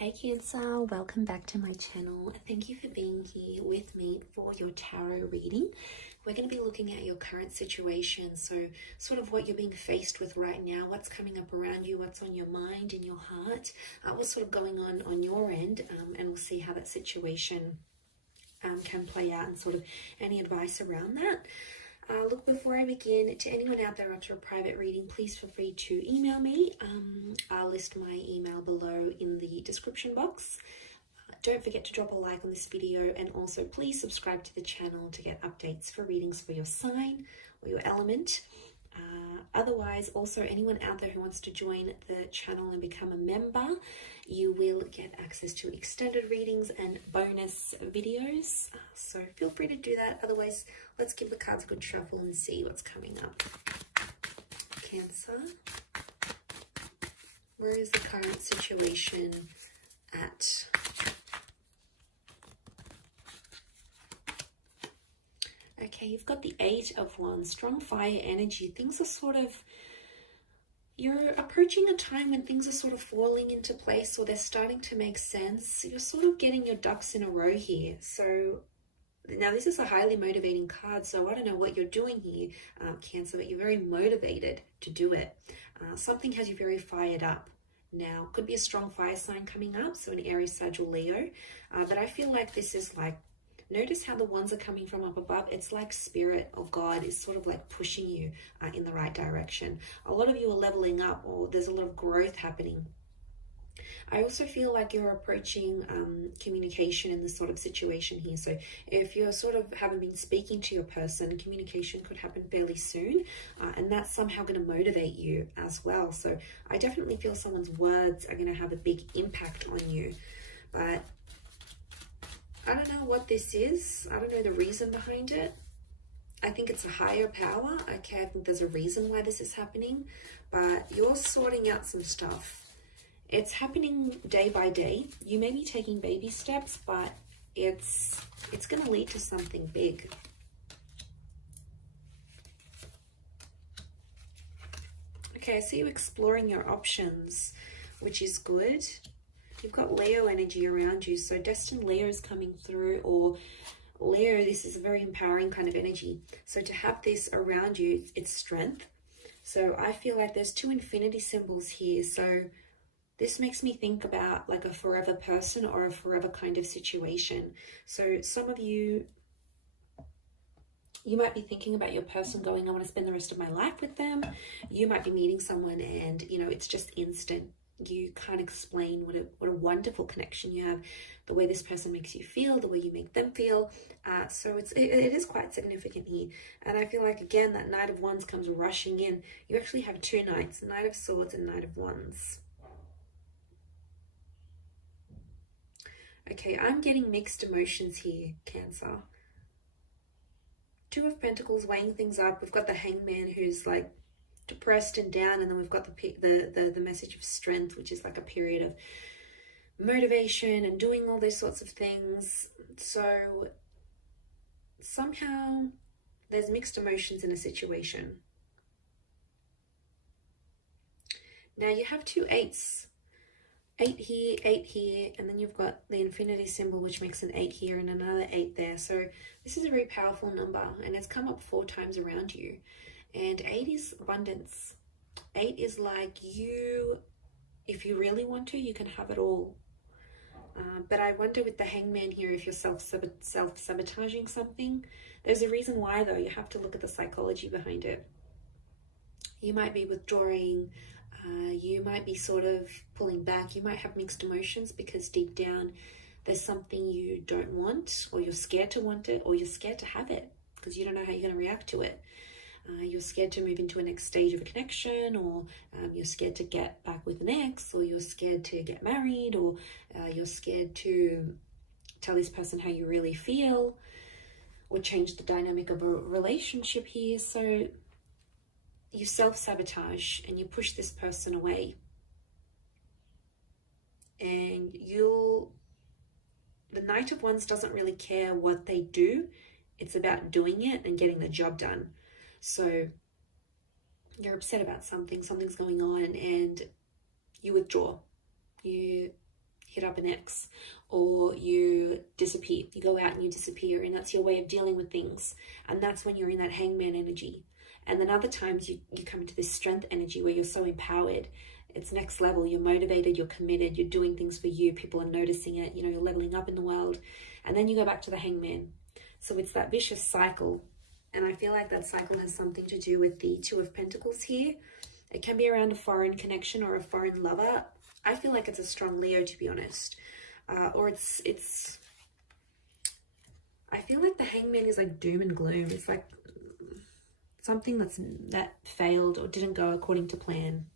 Hey Cancer, welcome back to my channel. Thank you for being here with me for your tarot reading. We're going to be looking at your current situation, so sort of what you're being faced with right now, what's coming up around you, what's on your mind and your heart, what's sort of going on your end, and we'll see how that situation can play out and sort of any advice around that. Look, before I begin, to anyone out there after a private reading, please feel free to email me. I'll list my email below in the description box. Don't forget to drop a like on this video, and also please subscribe to the channel to get updates for readings for your sign or your element. Otherwise, also anyone out there who wants to join the channel and become a member, you will get access to extended readings and bonus videos. So feel free to do that. Otherwise, let's give the cards a good shuffle and see what's coming up. Cancer, where is the current situation at? Okay, you've got the 8 of Wands, strong fire energy. Things are sort of, you're approaching a time when things are sort of falling into place, or they're starting to make sense. You're sort of getting your ducks in a row here. So now this is a highly motivating card, so I don't know what you're doing here, Cancer, but you're very motivated to do it. Something has you very fired up. Now, could be a strong fire sign coming up, so an Aries, Sag, or Leo. But I feel like this is like, notice how the ones are coming from up above. It's like Spirit of God is sort of like pushing you in the right direction. A lot of you are leveling up, or there's a lot of growth happening. I also feel like you're approaching communication in this sort of situation here. So if you're sort of haven't been speaking to your person, communication could happen fairly soon. And that's somehow going to motivate you as well. So I definitely feel someone's words are going to have a big impact on you. But I don't know what this is. I don't know the reason behind it. I think it's a higher power. Okay, I think there's a reason why this is happening. But you're sorting out some stuff. It's happening day by day. You may be taking baby steps, but it's going to lead to something big. Okay, I see you exploring your options, which is good. You've got Leo energy around you, so destined Leo is coming through, or Leo, this is a very empowering kind of energy. So to have this around you, it's strength. So I feel like there's 2 infinity symbols here. So this makes me think about like a forever person or a forever kind of situation. So some of you might be thinking about your person going, I want to spend the rest of my life with them. You might be meeting someone and, you know, it's just instant. You can't explain what a wonderful connection you have, the way this person makes you feel, the way you make them feel. So it is quite significant here. And I feel like, again, that Knight of Wands comes rushing in. You actually have 2 Knights, Knight of Swords and Knight of Wands. Okay, I'm getting mixed emotions here, Cancer. 2 of Pentacles weighing things up. We've got the Hangman who's like depressed and down, and then we've got the message of strength, which is like a period of motivation and doing all those sorts of things. So somehow there's mixed emotions in a situation. Now you have 2 8s, 8 here, 8 here, and then you've got the infinity symbol, which makes an 8 here and another 8 there. So this is a very powerful number, and it's come up 4 times around you. And 8 is abundance. 8 is like you, if you really want to, you can have it all. But I wonder with the Hangman here, if you're self-sabotaging something. There's a reason why, though. You have to look at the psychology behind it. You might be withdrawing. You might be sort of pulling back. You might have mixed emotions because deep down there's something you don't want, or you're scared to want it, or you're scared to have it because you don't know how you're going to react to it. You're scared to move into a next stage of a connection, or you're scared to get back with an ex, or you're scared to get married, or you're scared to tell this person how you really feel, or change the dynamic of a relationship here. So you self-sabotage and you push this person away. And the Knight of Wands doesn't really care what they do. It's about doing it and getting the job done. So you're upset about something's going on, and you withdraw. You hit up an ex, or you disappear. You go out and you disappear, and that's your way of dealing with things. And that's when you're in that hangman energy. And then other times you come into this strength energy where you're so empowered. It's next level. You're motivated, you're committed, you're doing things for you. People are noticing it. You know, you're leveling up in the world. And then you go back to the hangman. So it's that vicious cycle. And I feel like that cycle has something to do with the Two of Pentacles here. It can be around a foreign connection or a foreign lover. I feel like it's a strong Leo, to be honest. Or it's I feel like the hangman is like doom and gloom. It's like something that failed or didn't go according to plan.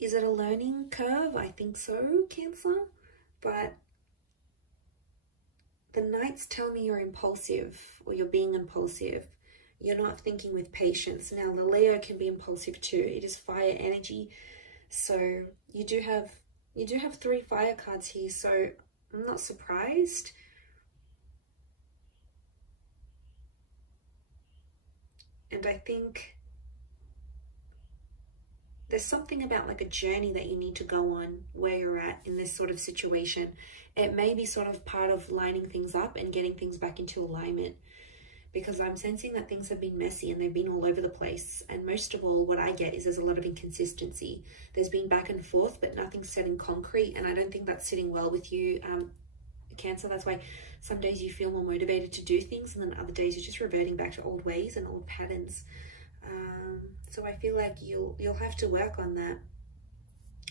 Is it a learning curve? I think so, Cancer. But the Knights tell me you're impulsive, or you're being impulsive. You're not thinking with patience. Now, the Leo can be impulsive too. It is fire energy. So you do have 3 fire cards here. So I'm not surprised. And I think there's something about like a journey that you need to go on where you're at in this sort of situation. It may be sort of part of lining things up and getting things back into alignment, because I'm sensing that things have been messy and they've been all over the place. And most of all, what I get is there's a lot of inconsistency. There's been back and forth, but nothing's set in concrete. And I don't think that's sitting well with you, Cancer. That's why some days you feel more motivated to do things, and then other days you're just reverting back to old ways and old patterns. So I feel like you'll have to work on that.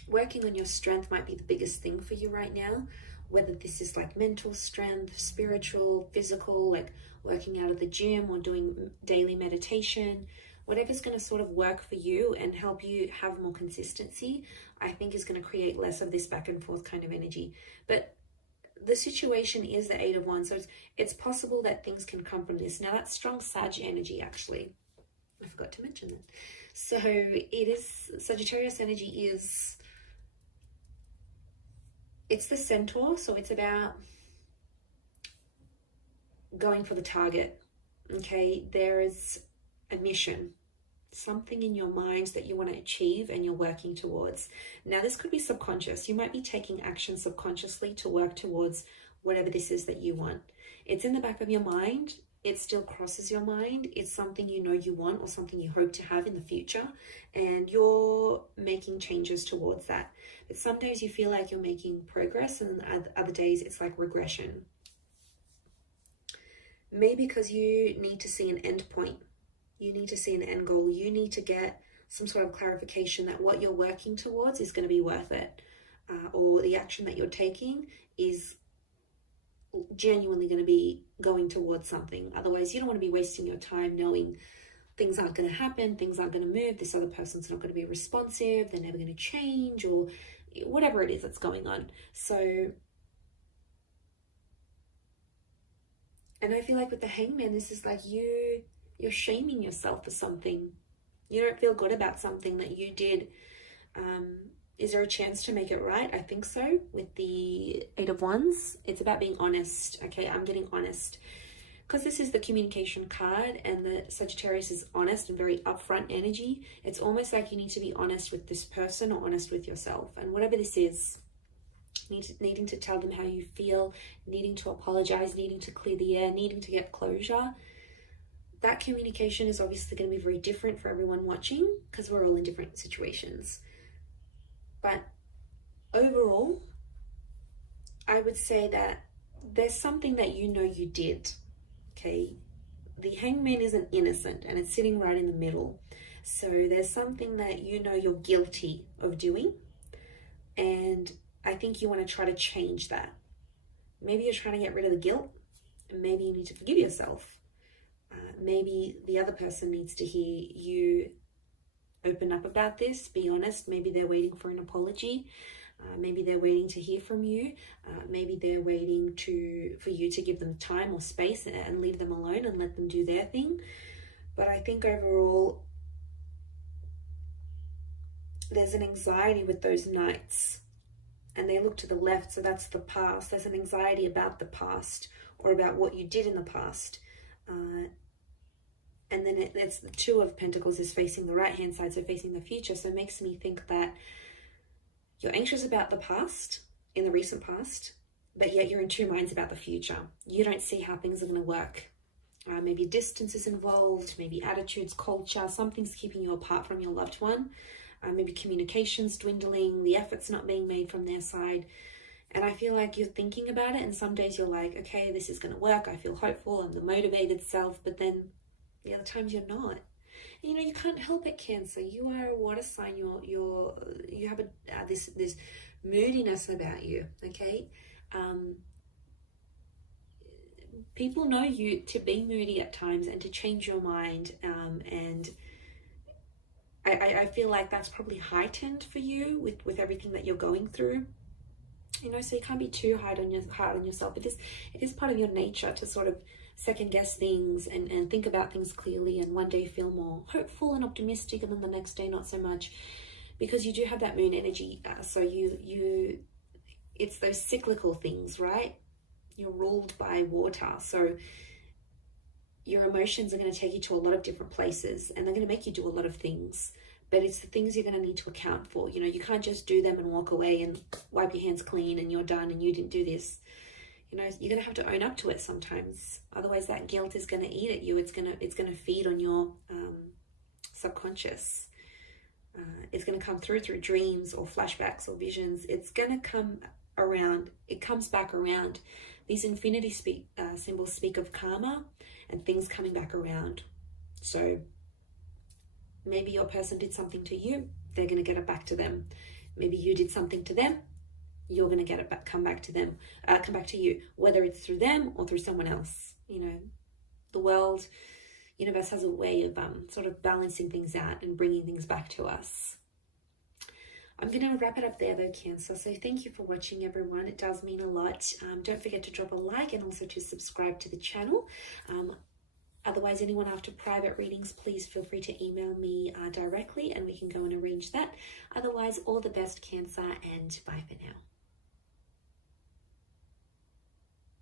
Working on your strength might be the biggest thing for you right now, whether this is like mental strength, spiritual, physical, like working out at the gym or doing daily meditation. Whatever's going to sort of work for you and help you have more consistency, I think is going to create less of this back and forth kind of energy. But the situation is the 8 of Wands, so it's possible that things can come from this. Now, that's strong Sag energy, actually. I forgot to mention that. So it is, Sagittarius energy is, it's the Centaur, so it's about going for the target. Okay, there is a mission, something in your mind that you want to achieve and you're working towards. Now, this could be subconscious. You might be taking action subconsciously to work towards whatever this is that you want. It's in the back of your mind. It still crosses your mind. It's something you know you want or something you hope to have in the future, and you're making changes towards that. But some days you feel like you're making progress, and other days it's like regression. Maybe because you need to see an end point. You need to see an end goal. You need to get some sort of clarification that what you're working towards is going to be worth it, or the action that you're taking is genuinely going to be going towards something. Otherwise, you don't want to be wasting your time knowing things aren't going to happen, things aren't going to move, this other person's not going to be responsive, they're never going to change, or whatever it is that's going on. So, and I feel like with the Hangman, this is like you're shaming yourself for something. You don't feel good about something that you did. Is there a chance to make it right? I think so. With the 8 of Wands, it's about being honest. Okay, I'm getting honest. Because this is the communication card, and the Sagittarius is honest and very upfront energy. It's almost like you need to be honest with this person or honest with yourself. And whatever this is, needing to tell them how you feel, needing to apologize, needing to clear the air, needing to get closure. That communication is obviously going to be very different for everyone watching, because we're all in different situations. But overall, I would say that there's something that you know you did, okay? The Hangman isn't innocent, and it's sitting right in the middle. So there's something that you know you're guilty of doing, and I think you want to try to change that. Maybe you're trying to get rid of the guilt, and maybe you need to forgive yourself. Maybe the other person needs to hear you open up about this, be honest. Maybe they're waiting for an apology. Maybe they're waiting to hear from you. Maybe they're waiting for you to give them time or space and leave them alone and let them do their thing. But I think overall, there's an anxiety with those Knights, and they look to the left, so that's the past. There's an anxiety about the past, or about what you did in the past. and then it's the Two of Pentacles is facing the right hand side, so facing the future. So it makes me think that you're anxious about the past, in the recent past, but yet you're in two minds about the future. You don't see how things are going to work. Maybe distance is involved, maybe attitudes, culture, something's keeping you apart from your loved one. Maybe communication's dwindling, the effort's not being made from their side. And I feel like you're thinking about it, and some days you're like, okay, this is going to work. I feel hopeful. I'm the motivated self. But then the other times you're not. And, you know, you can't help it, Cancer. You are a water sign. You have this moodiness about you, okay? People know you to be moody at times and to change your mind, and I feel like that's probably heightened for you with everything that you're going through. You know, so you can't be too hard on yourself. It is part of your nature to sort of second guess things and think about things clearly, and one day feel more hopeful and optimistic, and then the next day not so much, because you do have that moon energy. So it's those cyclical things, right? You're ruled by water, so your emotions are going to take you to a lot of different places, and they're going to make you do a lot of things, but it's the things you're going to need to account for. You know, you can't just do them and walk away and wipe your hands clean and you're done and you didn't do this. You know, you're going to have to own up to it sometimes. Otherwise that guilt is going to eat at you. It's going to feed on your subconscious. It's going to come through dreams or flashbacks or visions. It's going to come around. It comes back around. These infinity symbols speak of karma and things coming back around. So maybe your person did something to you, they're going to get it back to them. Maybe you did something to them, you're going to get it back, come back to you, whether it's through them or through someone else. You know, the world, universe has a way of sort of balancing things out and bringing things back to us. I'm going to wrap it up there though, Cancer. So thank you for watching, everyone. It does mean a lot. Don't forget to drop a like and also to subscribe to the channel. Otherwise, anyone after private readings, please feel free to email me directly and we can go and arrange that. Otherwise, all the best, Cancer, and bye for now.